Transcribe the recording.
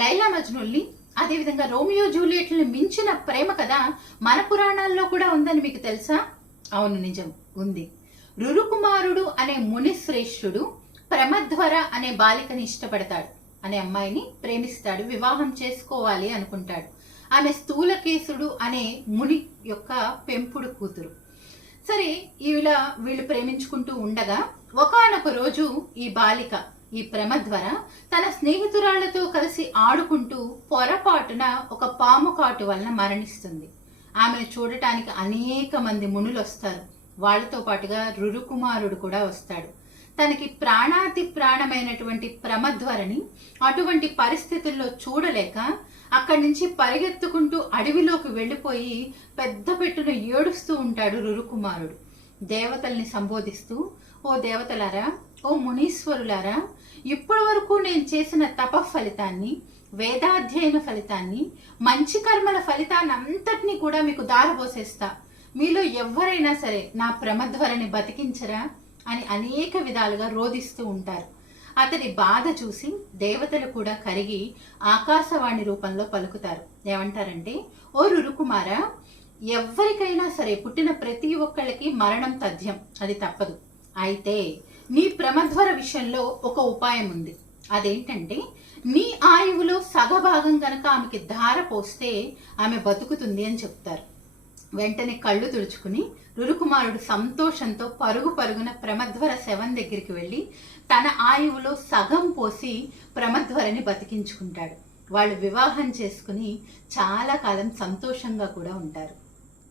లైలా మజ్నుల్ని అదేవిధంగా రోమియో జూలియట్లను మించిన ప్రేమ కథ మన పురాణాల్లో కూడా ఉందని మీకు తెలుసా? అవును, నిజం, ఉంది. రురుకుమారుడు అనే మునిశ్రేష్ఠుడు ప్రమధ్వర అనే బాలికని ఇష్టపడతాడు. అనే అమ్మాయిని ప్రేమిస్తాడు, వివాహం చేసుకోవాలి అనుకుంటాడు. ఆమె స్థూలకేశుడు అనే ముని యొక్క పెంపుడు కూతురు. సరే, వీళ్ళు ప్రేమించుకుంటూ ఉండగా ఒకానొక రోజు ఈ బాలిక, ఈ ప్రమధ్వర తన స్నేహితురాళ్లతో కలిసి ఆడుకుంటూ పొరపాటున ఒక పాము కాటు వలన మరణిస్తుంది. ఆమెను చూడటానికి అనేక మంది మునులు వస్తారు. వాళ్లతో పాటుగా రురుకుమారుడు కూడా వస్తాడు. తనకి ప్రాణాతి ప్రాణమైనటువంటి ప్రమధ్వరని అటువంటి పరిస్థితుల్లో చూడలేక అక్కడి నుంచి పరిగెత్తుకుంటూ అడవిలోకి వెళ్లిపోయి పెద్ద పెట్టున ఏడుస్తూ ఉంటాడు రురుకుమారుడు. దేవతల్ని సంబోధిస్తూ, ఓ దేవతలారా, ఓ మునీశ్వరులారా, ఇప్పటి వరకు నేను చేసిన తప ఫలితాన్ని, వేదాధ్యయన ఫలితాన్ని, మంచి కర్మల ఫలితాన్ని అంతటినీ కూడా మీకు దారబోసేస్తా. మీలో ఎవరైనా సరే నా ప్రమధ్వరని బతికించరా అని అనేక విధాలుగా రోధిస్తూ ఉంటారు. అతడి బాధ చూసి దేవతలు కూడా కరిగి ఆకాశవాణి రూపంలో పలుకుతారు. ఏమంటారంటే, ఓ రురుకుమారా, ఎవరికైనా సరే పుట్టిన ప్రతి ఒక్కళ్ళకి మరణం తథ్యం, అది తప్పదు. అయితే నీ ప్రమధ్వర విషయంలో ఒక ఉపాయం ఉంది. అదేంటంటే, నీ ఆయువులో సగభాగం గనక ఆమెకి ధార పోస్తే ఆమె బతుకుతుంది అని చెప్తారు. వెంటనే కళ్ళు తుడుచుకుని రురుకుమారుడు సంతోషంతో పరుగు పరుగున ప్రమధ్వర శవం దగ్గరికి వెళ్లి తన ఆయువులో సగం పోసి ప్రమధ్వరని బతికించుకుంటాడు. వాళ్ళు వివాహం చేసుకుని చాలా కాలం సంతోషంగా కూడా ఉంటారు.